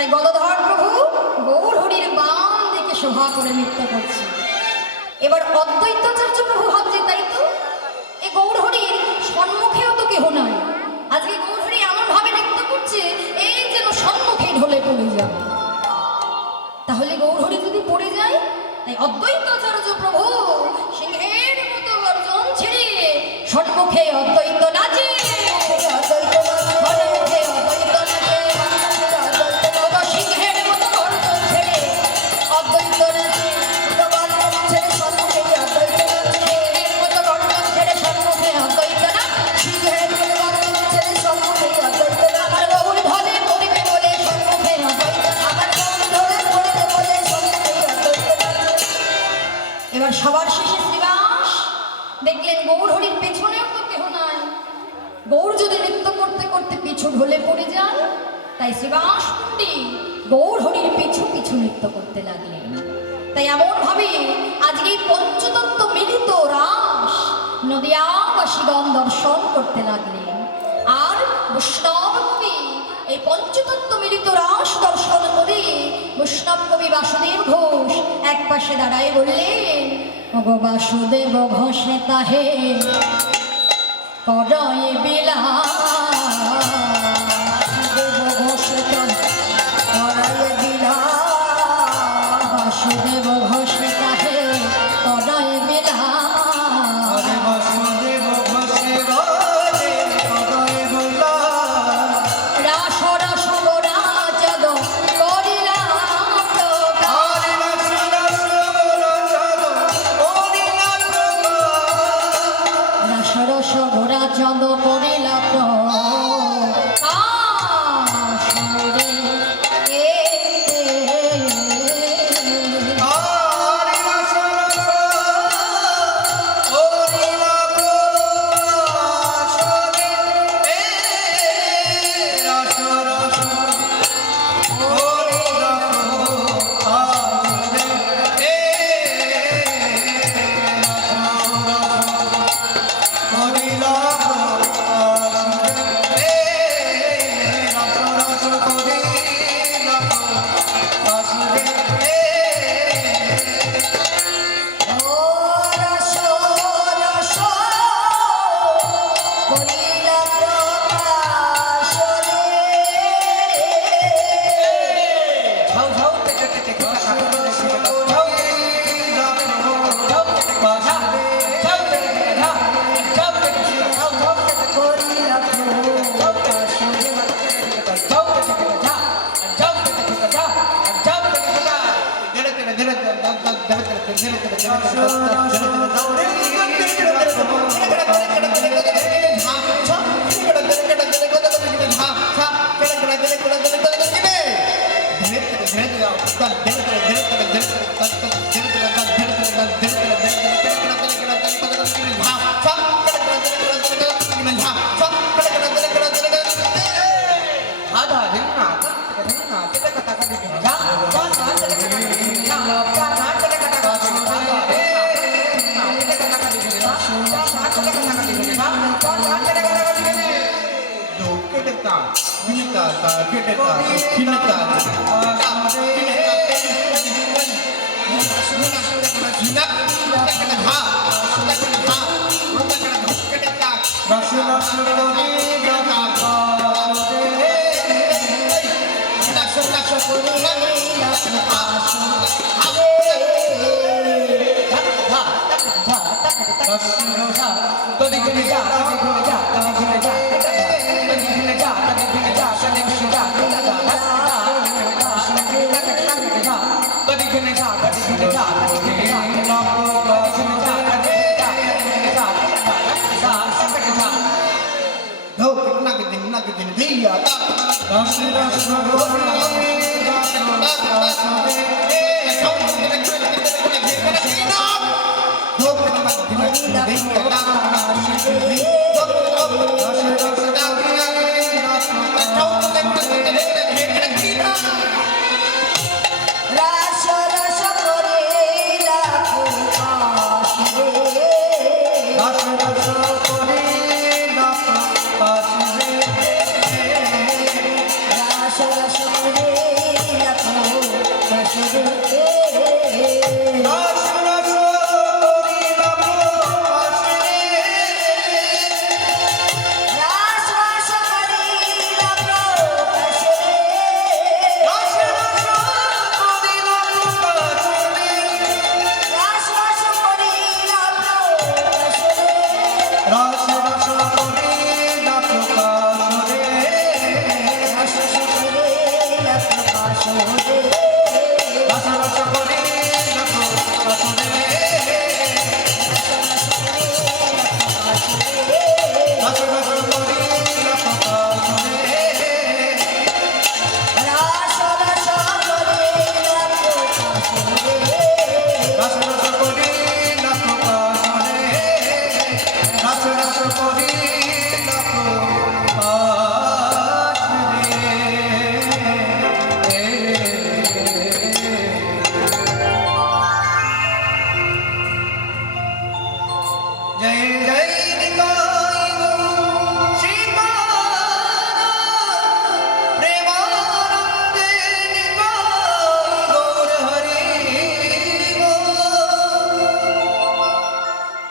তাই গদাধর প্রভু গৌর হরির বাম দিকে শোভা করে নৃত্য করছে। এবার অদ্বৈতাচার্য প্রভু ভাবছে তাই তো এই গৌর হরির সম্মুখেও তো কেহ নাই, আজকে গৌর হরি এমন ভাবে নৃত্য করছে এই যেন সম্মুখে ঢলে পড়ে যাবে, তাহলে গৌর হরি যদি পড়ে যায়, তাই অদ্বৈতাচার্য প্রভু সিংহের মতো গর্জন ছেড়ে সম্মুখে অদ্বৈত নাচে, সিংহের মতো গর্জন ছেড়ে অদ্বৈত নাচে, সিংহের মতো গর্জন ছেড়ে সম্মুখে অদ্বৈত নাচ, আমার গৌর ধরে পড়বে বলে সম্মুখে অদ্বৈত নাচ। এবার সবার শেষে শ্রীবাস দেখলেন গৌর হরির পেছনেও তো কেহ নাই, গৌর যদি নৃত্য করতে করতে পিছু ঢলে পড়ে যান, তাই শ্রীবাস পণ্ডিত গৌর হরির পিছু পিছু নৃত্য করতে লাগলেন। তাই এমন ভাবে আজকে এই পঞ্চতত্ত্ব মিলিত রাস নদিয়াবাসীগণ দর্শন করতে লাগলেন। আর বৈষ্ণব কবি এই পঞ্চতত্ত্ব মিলিত রাস দর্শন করে বৈষ্ণব কবি বাসুদেব ঘোষ এক পাশে দাঁড়ায় বললেন, ওগো বাসুদেব ঘোষে তাহে করয় বিলাস, বাসুদেব ঘোষে করয় বিলাস, বাসুদেব ঘোষে তাহে করয় বিলাস, চন্দ করিলা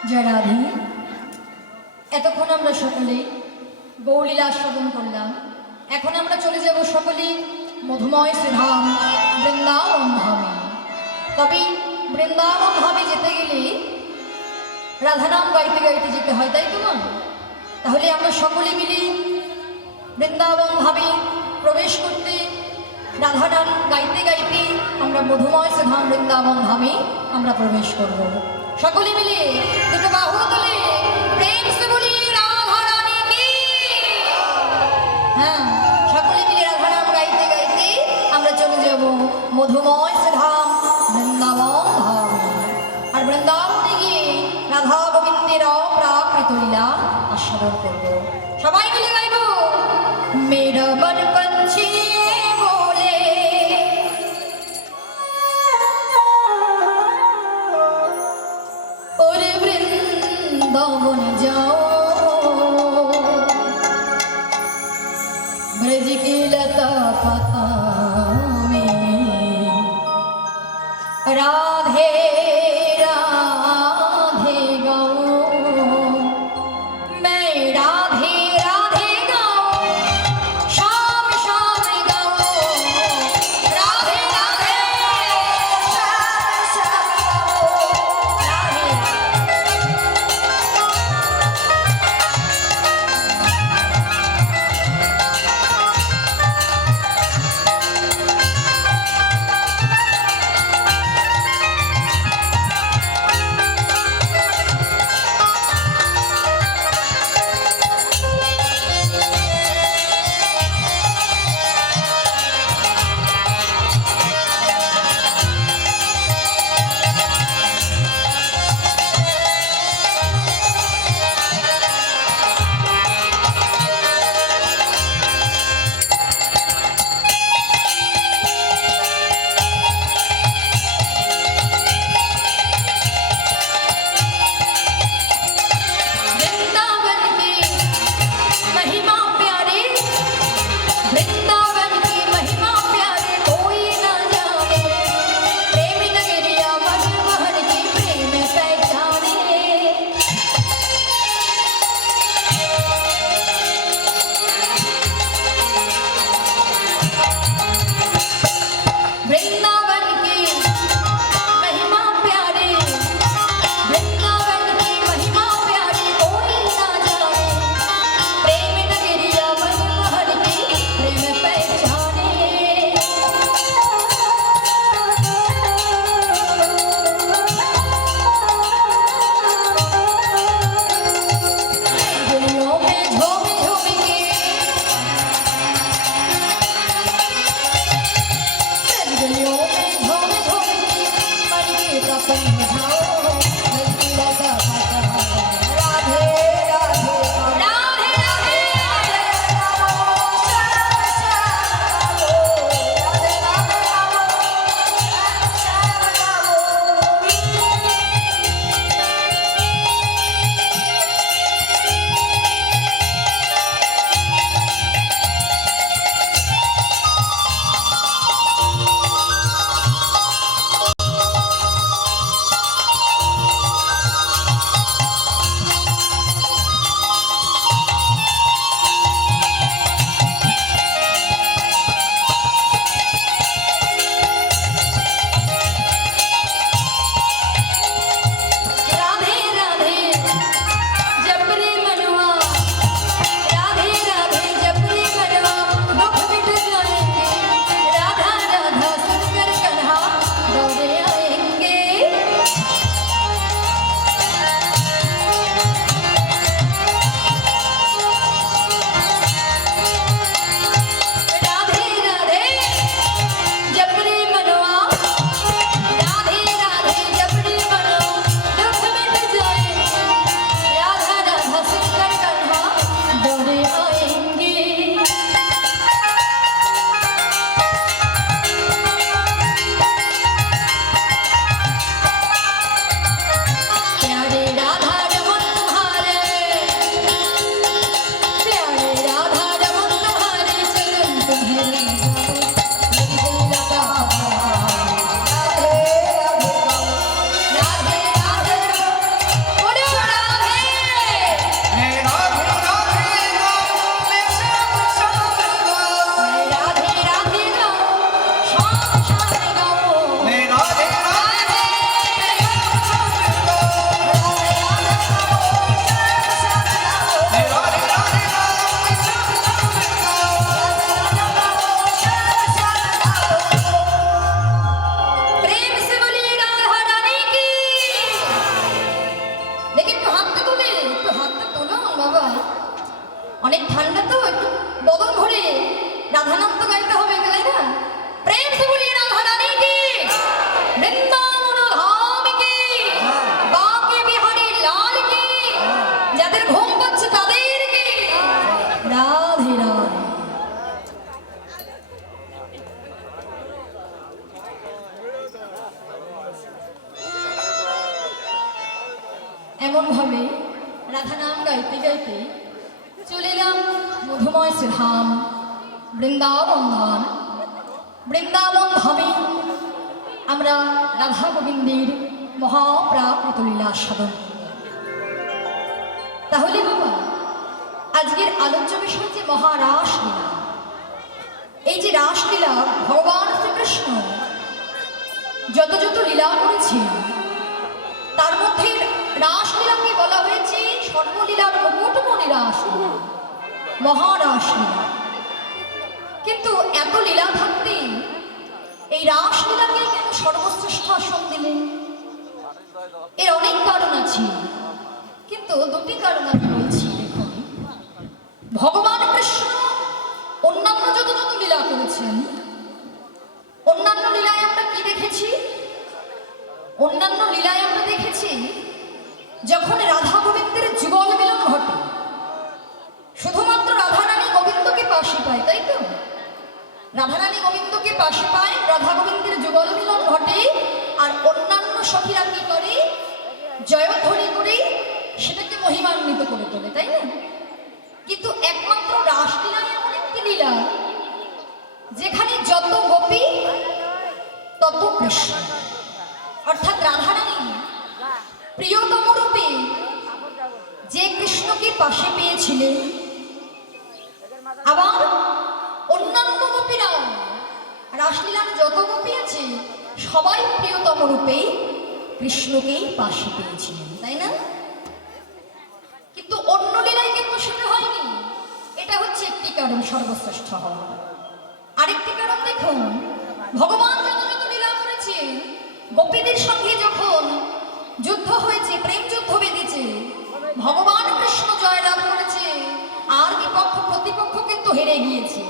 জয় রাধে। এতক্ষণ আমরা সকলে গৌরলীলা আস্বাদন করলাম। এখন আমরা চলে যাব সকলে মধুময় শ্রীধাম বৃন্দাবন ধামে। তবে বৃন্দাবন ধামে যেতে গেলে রাধানাম গাইতে গাইতে যেতে হয়, তাই তো না? তাহলে আমরা সকলে মিলে বৃন্দাবন ধামে প্রবেশ করতে রাধানাম গাইতে গাইতে আমরা মধুময় শ্রীধাম বৃন্দাবন ধামে আমরা প্রবেশ করব। সকলে মিলে দুটো বাহু তুলে প্রেম সে বলি রাধা রানী কি। হ্যাঁ, সকলে মিলে রাধানাম গাইতে গাইতে আমরা চলে যাব মধুময় শ্রীধাম বৃন্দাবন ধাম। আর বৃন্দাবনে গিয়ে রাধা গোবিন্দের অপ্রাকৃত লীলা আস্বাদন করব। সবাই মিলে গাইব মেরা মন পঞ্ছি বলে ওরে বৃন্দাবন যাও ব্রজ की लता पता में राधे राधे गाओ मैं राधे राधे गाओ शाम शाम गाओ राधे राधे शाम शाम गाओ राधे এমনভাবে রাধা নাম গাইতে গাইতে চলে এলাম মধুময় শ্রীধাম বৃন্দাবন ধাম। বৃন্দাবন ধামে আমরা রাধা গোবিন্দের মহাপ্রাকৃত লীলা সাধন। তাহলে বাবা, আজকের আলোচ্য বিষয় যে মহারাস লীলা। এই যে রাসলীলা, ভগবান শ্রীকৃষ্ণ যত যত লীলা করেছেন তার মধ্যে রাসলীলাকে বলা হয়েছে সর্বলীলার মুকুটমণি রাসলীলা, মহারাসলীলা। কিন্তু এত লীলা থাকতে এই রাসলীলাকে কেন সর্বশ্রেষ্ঠ আসন দিলেন? এর অনেক কারণ আছে, কিন্তু দুটি কারণ আমি বলছি। দেখুন, ভগবান কৃষ্ণ অন্যান্য যত যত লীলা করেছেন, অন্যান্য লীলায় আমরা কি দেখেছি? অন্যান্য লীলায় আমরা দেখেছি যখন রাধা গোবিন্দের যুগল মিলন ঘটে, শুধুমাত্র রাধারানী গোবিন্দকে পাশে পায়, তাই তো? রাধারানী গোবিন্দকে পাশে পায়, রাধা গোবিন্দের যুগল মিলন ঘটে, আর অন্যান্য সখীরা কি করে? জয়ধ্বনি করে সেটাকে মহিমান্বিত করে তোলে, তাই না? কিন্তু একমাত্র রাসলীলায় এমন একটি লীলা যেখানে যত গোপী তত কৃষ্ণ, অর্থাৎ রাধারানী প্রিয়তম রূপে যে কৃষ্ণকে পাশে পেয়েছিলেন, আবার অন্যান্য গোপীরাও, রাসলীলার যত গোপী আছে সবাই প্রিয়তম রূপে কৃষ্ণকেই পাশে পেয়েছিলেন, তাই না? কিন্তু অন্য লীলায় কিন্তু সেটা হয়নি। এটা হচ্ছে একটি কারণ সর্বশ্রেষ্ঠ হওয়া। আরেকটি কারণ দেখুন, ভগবান যত যত লীলা করেছেন, গোপীদের সঙ্গে যখন যুদ্ধ হয়েছে, প্রেম যুদ্ধ বেঁধেছে, ভগবান কৃষ্ণ জয়লাভ করেছে, আর বিপক্ষ প্রতিপক্ষ কিন্তু হেরে গিয়েছে।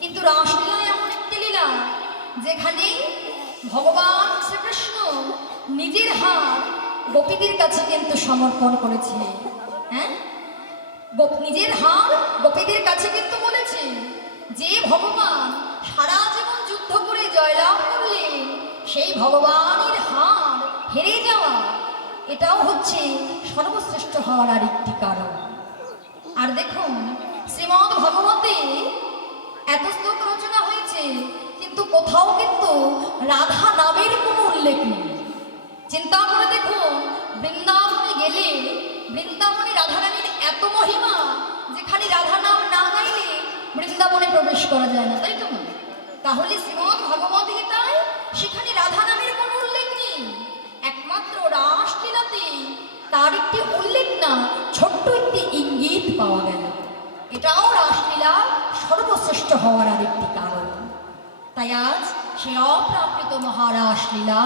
কিন্তু রাসলীলায় এমন একটি লীলা যেখানে ভগবান শ্রীকৃষ্ণ নিজের হাত গোপীদের কাছে কিন্তু সমর্পণ করেছে। হ্যাঁ, নিজের হাত গোপীদের কাছে কিন্তু বলেছে যে ভগবান সারা জীবন যুদ্ধ করে জয়লাভ করলেন, সেই ভগবানের হাত হেরে যাওয়া, এটাও হচ্ছে সর্বশ্রেষ্ঠ হওয়ার আরেকটি কারণ। আর দেখুন, শ্রীমদ্ ভাগবতে এত শ্লোক রচনা হয়েছে, কিন্তু কোথাও কিন্তু রাধা নামের কোনো উল্লেখ নেই। চিন্তা করে দেখুন, বৃন্দাবনে গেলে বৃন্দাবনে রাধারানীর এত মহিমা, যেখানে রাধা নাম না গাইলে বৃন্দাবনে প্রবেশ করা যায় না, তাই তো? তাহলে শ্রীমদ্ ভগবত গীতায় সেখানে রাধা নামের কোনো উল্লেখ নেই। একমাত্র রাসলীলাতে তার একটি উল্লেখ না, ছোট্ট একটি ইঙ্গিত পাওয়া গেল। এটাও রাসলীলা সর্বশ্রেষ্ঠ হওয়ার আরেকটি কারণ। তাই আজ সে অপ্রাকৃত মহারাসলীলা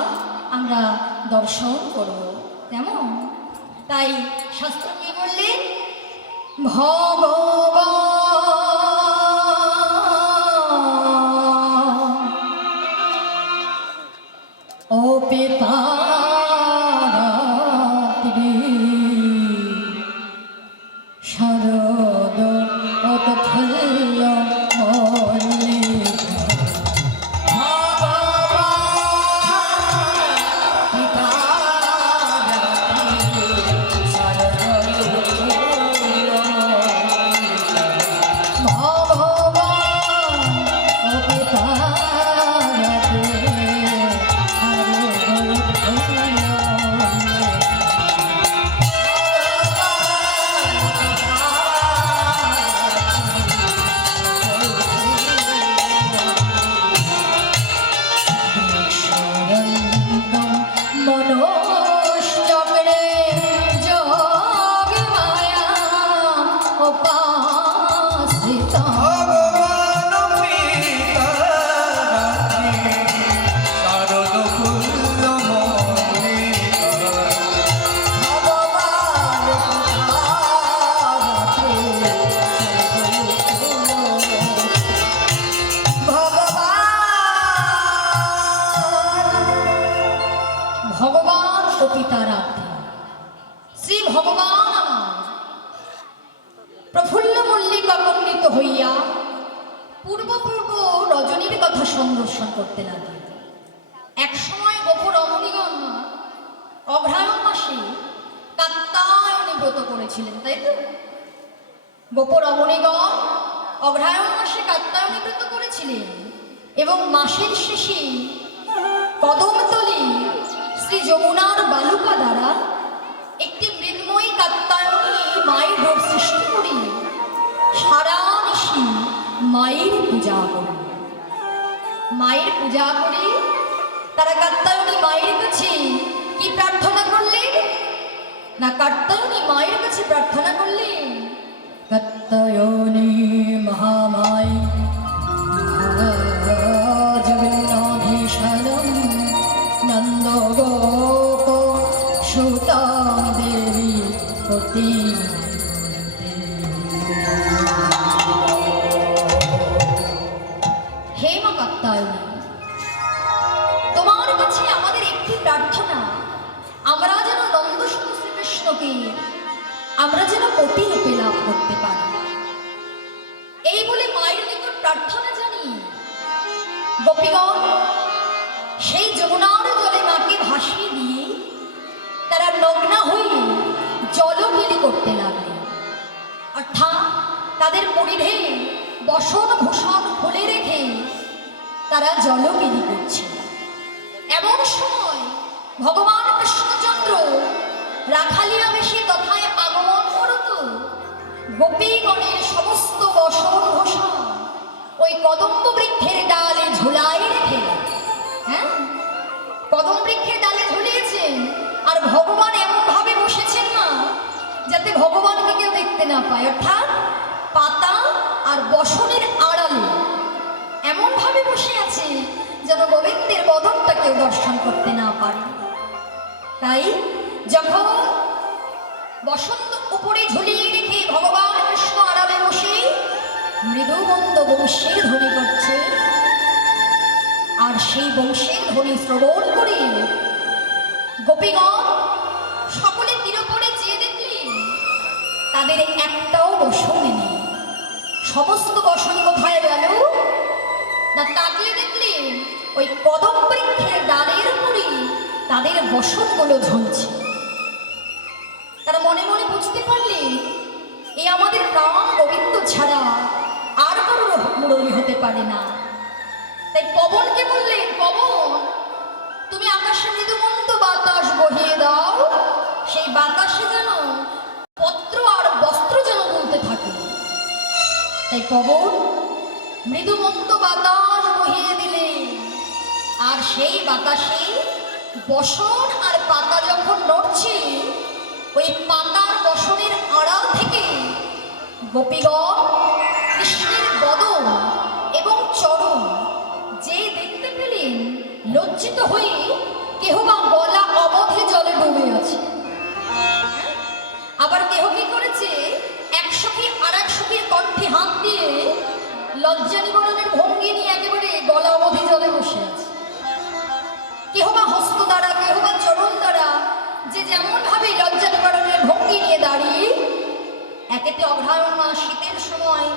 আমরা দর্শন করব। কেমন? তাই শাস্ত্র কি বললেন? ভগবান ও পিতা শরদ অতথল্য ভগবান ও পিতারাধ্যা শ্রী ভগবান আমার প্রফুল্ল মল্লিকা মণ্ডিত হইয়া পূর্ব পূর্ব রজনীর কথা সন্দর্শন করতে লাগে। এক সময় গোপ রমণীগণ অঘ্রায়ণ মাসে কাত্তা করছিলেন, তাই তো? গোপ রমণীগণ অগ্রহায়ণ মাসে কাত্যায়নী ব্রত করেছিলেন এবং মাসের শেষে কদমতলী শ্রী যমুনার বালুকা দ্বারা একটি মৃন্ময়ী কাত্যায়নী মায়ের রূপ সৃষ্টি করে সারা নিশি মায়ের পূজা করলেন। মায়ের পূজা করে তারা কাত্যায়নী মায়ের কাছে কি প্রার্থনা করলেন? না, কাত্যায়নী মায়ের কাছে প্রার্থনা করলেন, কাত্যায়নী মহামায় জগন্নাধীশনম নন্দ গোপ সুতা দেবী পতি। হে মা কাত্যায়নী, তোমার কাছে আমাদের একটি প্রার্থনা, আমরা যেন নন্দ শ্রীকৃষ্ণকে আমরা যেন পতি রূপে লাভ করতে পারি। এই বলে মায়ের নিকট প্রার্থনা জানি গোপীগণ সেই যমুনার জলে মাকে ভাসিয়ে দিয়ে তারা নগ্না হয়ে জলকেলি করতে লাগলেন। অর্থাৎ তাদের পরিধে বসন ভূষণ খুলে রেখে তারা জলকেলি করছে। এমন সময় ভগবান কৃষ্ণচন্দ্র রাখালিয়া বেশি তথায় আগমন করত। গোপীগণের সমস্ত বসন ভূষণ ওই কদম্ব বৃক্ষের ডালে ঝুলাই রেখে, হ্যাঁ, কদম বৃক্ষের ডালে ঝুলিয়েছেন। আর ভগবান এমন ভাবে বসেছেন না যাতে ভগবানকে কেউ দেখতে না পায়, অর্থাৎ পাতা আর বসনের আড়ালে এমন ভাবে বসে আছে যেন গোবিন্দের বদনটা কেউ দর্শন করতে না পারে। তাই যখন বসন্ত উপরে ঝুলিয়ে রেখে ভগবান কৃষ্ণ আড়ালে বসে মৃদুমন্দ বংশের ধ্বনি করছে, আর সেই বংশের ধ্বনি শ্রবণ করে গোপীগণ সকলে তীরপরে চেয়ে দেখলেন তাদের একটাও বসন নেই। সমস্ত বসন কোথায় গেল? না, তাকিয়ে দেখলেন ওই কদম বৃক্ষের ডালের উপরে তাদের বসনগুলো ঝুলছে। তারা মনে মনে বুঝতে পারলেন এ আমাদের প্রাণ গোবিন্দ ছাড়া আর কারোর মুরলী হতে পারে না। তাই পবনকে বললেন, পবন তুমি আকাশে মৃদুমন্দ বাতাস বহিয়ে দাও, সেই বাতাসে যেন পত্র আর বস্ত্র যেন বলতে থাকে। তাই পবন মৃদুমন্দ বাতাস বহিয়ে দিলেন, আর সেই বাতাসে বসন আর পাতা যখন নড়ছে, ওই পাতার বসনের আড়াল থেকে গোপীগণ কৃষ্ণের বদন এবং চরণ যে দেখতে পেলেন, লজ্জিত হয়ে কেহ বা গলা অবধি জলে ডুবে আছে, আবার কেহ কি করেছে এক সখী আর এক সখীর কণ্ঠে হাত দিয়ে লজ্জা নিবারণের ভঙ্গি নিয়ে একেবারে গলা অবধি জলে বসে আছে। কেহ বা হস্ত দ্বারা, কেহ বা চরণ দ্বারা, যে যেমন ভাবে লজ্জা নিবারণের ভঙ্গি নিয়ে দাঁড়িয়ে একেতে অগ্রহায়ণ মাস শীতের সময়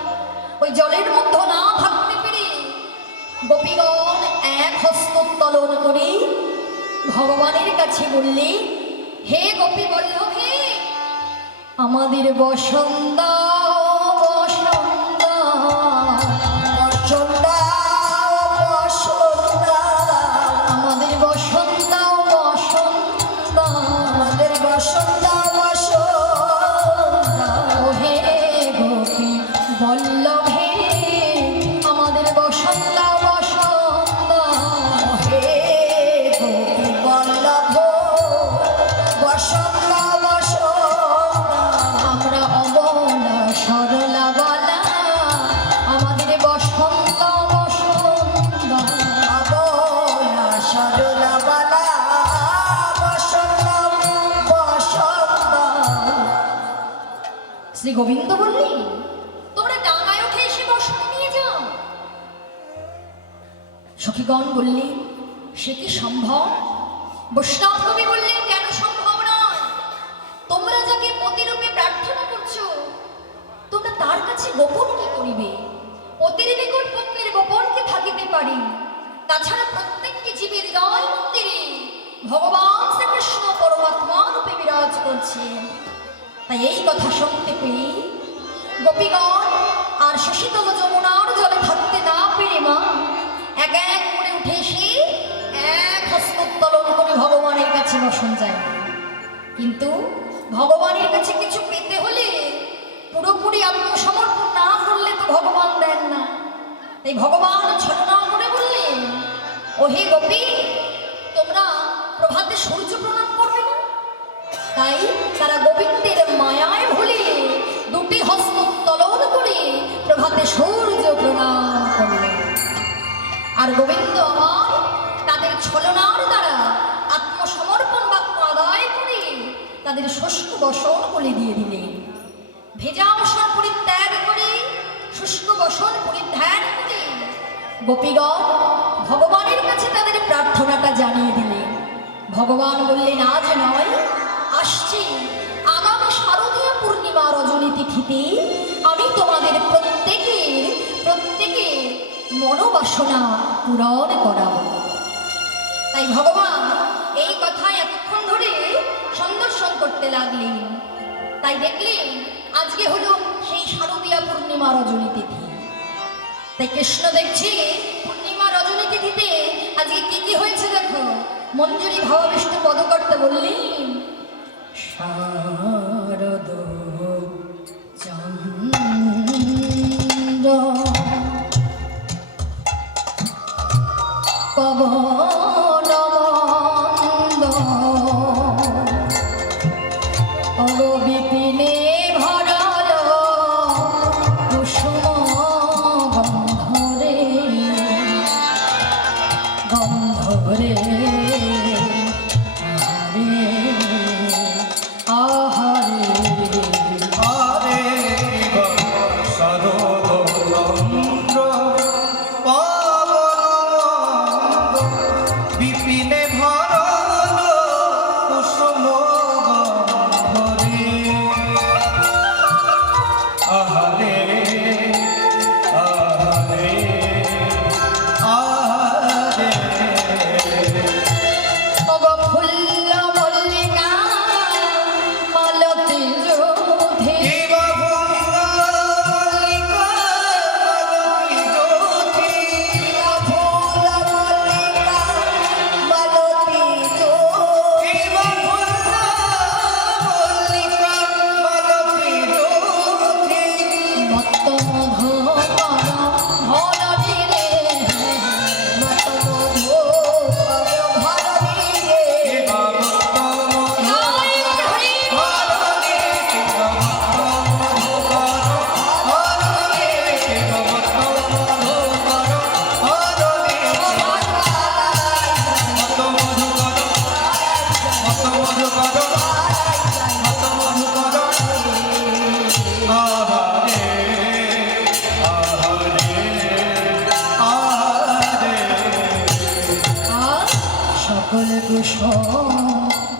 ওই জলের মধ্যে না থাকতে পেরে গোপীগণ এক হস্ত উত্তোলন করে ভগবানের কাছে বললে, হে গোপী বল্লভে, আমাদের বসন্দা শ্রী গোবিন্দ বললেন, তোমরা ডাঙায় উঠে এসে বসন নিয়ে যাও। সখীগণ বললেন, সে কি সম্ভব? বৈষ্ণব কবি বললেন, কেন সম্ভব নয়? তোমরা যাকে পতিরূপে প্রার্থনা করছো, তোমরা তার কাছে গোপন কি করিবে? পতির নিকট পত্নীর গোপন কি থাকিতে পারি? তাছাড়া প্রত্যেকটি জীবের হৃদয় মন্দিরে ভগবান শ্রীকৃষ্ণ পরমাত্মা রূপে বিরাজ করছেন। তাই এই কথা শুনতে পেয়ে গোপীগণ আর শশীতল যমুনার জলে থাকতে না পেরে মা এক এক করে উঠে এসে এক হস্ত উত্তোলন করে ভগবানের কাছে বসন যায়। কিন্তু ভগবানের কাছে কিছু পেতে হলে পুরোপুরি আত্মসমর্পণ না করলে তো ভগবান দেন না। তাই ভগবান ছলনা করে বললেন, ও হে গোপী, তোমরা প্রভাতে সূর্য প্রণাম করবে না? তাই তারা গোবিন্দের মায়ায় ভুলে দুটি হস্ত উত্তোলন করে প্রভাতে সূর্য প্রণাম করলেন। আর গোবিন্দ আমার তাদের ছলনার দ্বারা আত্মসমর্পণ বাক্য আদায় করে তাদের শুষ্ক বসন বলে দিয়ে দিলেন। ভেজা বসন পরিত্যাগ করে শুষ্ক বসন পরিধান করে গোপীগণ ভগবানের কাছে তাদের প্রার্থনাটা জানিয়ে দিলেন। ভগবান বললেন, আজ নয়, আসছি আগামী শারদীয় পূর্ণিমা রজনী তিথিতে আমি তোমাদের প্রত্যেকের মনোবাসনা পূরণ করাব। তাই ভগবান এই কথায় এতক্ষণ ধরে সন্দর্শন করতে লাগলেন। তাই দেখলেন আজকে হলো সেই শারদীয়া পূর্ণিমা রজনী তিথি। তাই কৃষ্ণ দেখছি পূর্ণিমা রজনী তিথিতে আজকে কি কি হয়েছে দেখো। মঞ্জুরি ভাবাবিষ্ট পদকর্তা বললেন, শারদ চন্দ্র পবন মন্দ বিপিনে ভরল কুসুম গন্ধরে গন্ধরে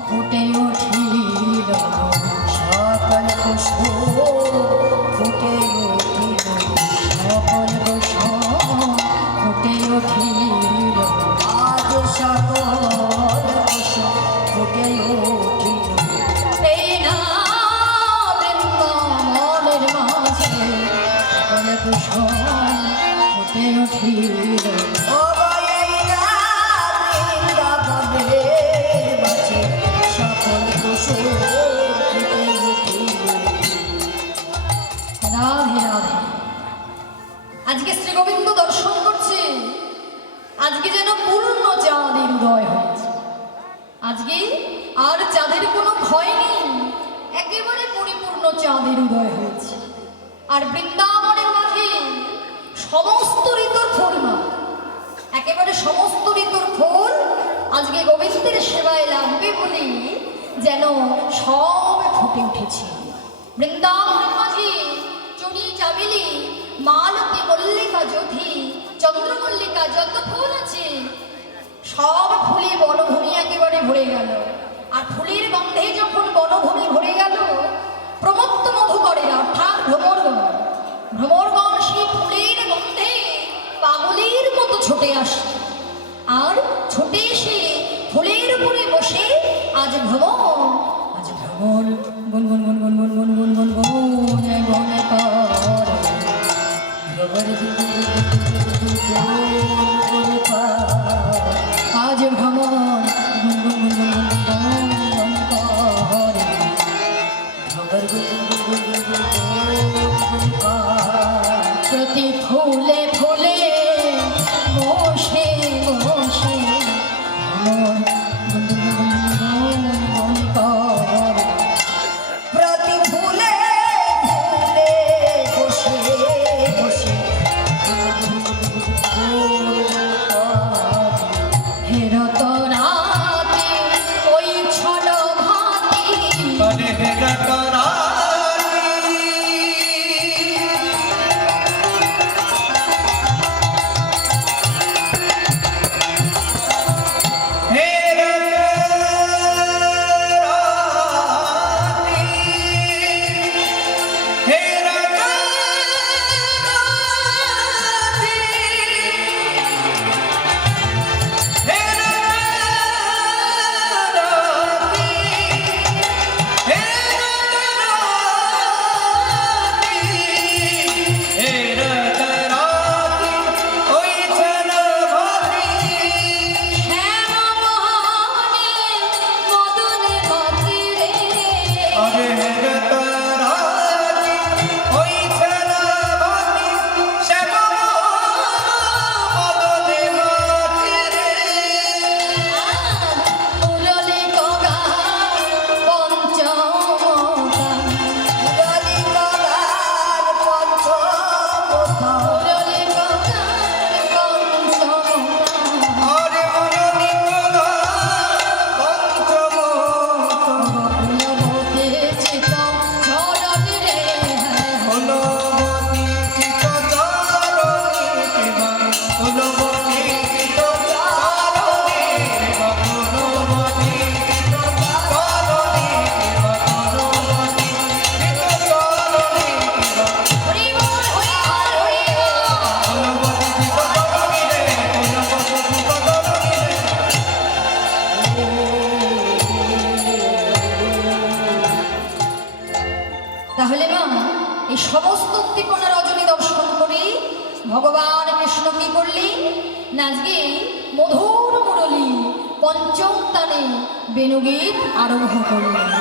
ফুটে উঠিল, সকল পুষ্প ফুটে উঠিল, সকল পুষ্প ফুটে উঠিল, আজ সকল পুষ্প ফুটে উঠিল। এই না বৃন্দাবনের মাঝে সকল পুষ্প ফুটে উঠিল। আজকে শ্রী গোবিন্দ দর্শন করছে, আজকে যেন পূর্ণ চাঁদের উদয় হয়েছে। আজকে আর চাঁদের কোনো ভয় নেই, একেবারে পরিপূর্ণ চাঁদের উদয় হয়েছে। আর বৃন্দাবনের মাঝে সমস্ত ঋতুর ফুল না, একেবারে সমস্ত ঋতুর ফুল আজকে গোবিন্দের সেবায় লাগবে বলে যেন সব ফুটে উঠেছে। বৃন্দাবনের মাঝে চুনি চামেলি মালতী মল্লিকা জ্যোতি চন্দ্রমল্লিকা যত ফুল আছে সব ফুলে বনভূমি একেবারে ভরে গেল। আর ফুলের গন্ধে যখন বনভূমি ভরে গেল, প্রমত্ত মধুকরেরা অর্থাৎ ভ্রমরগণ সেই ফুলের গন্ধে পাগলের মতো ছুটে আসে। আর ছুটে এসে ফুলের উপরে বসে আজ ভ্রমর গুনগুন গুনগুন গুনগুন নাচগে মধুর মুরলী পঞ্চম তানে বেণুগীত আরম্ভ করলেন।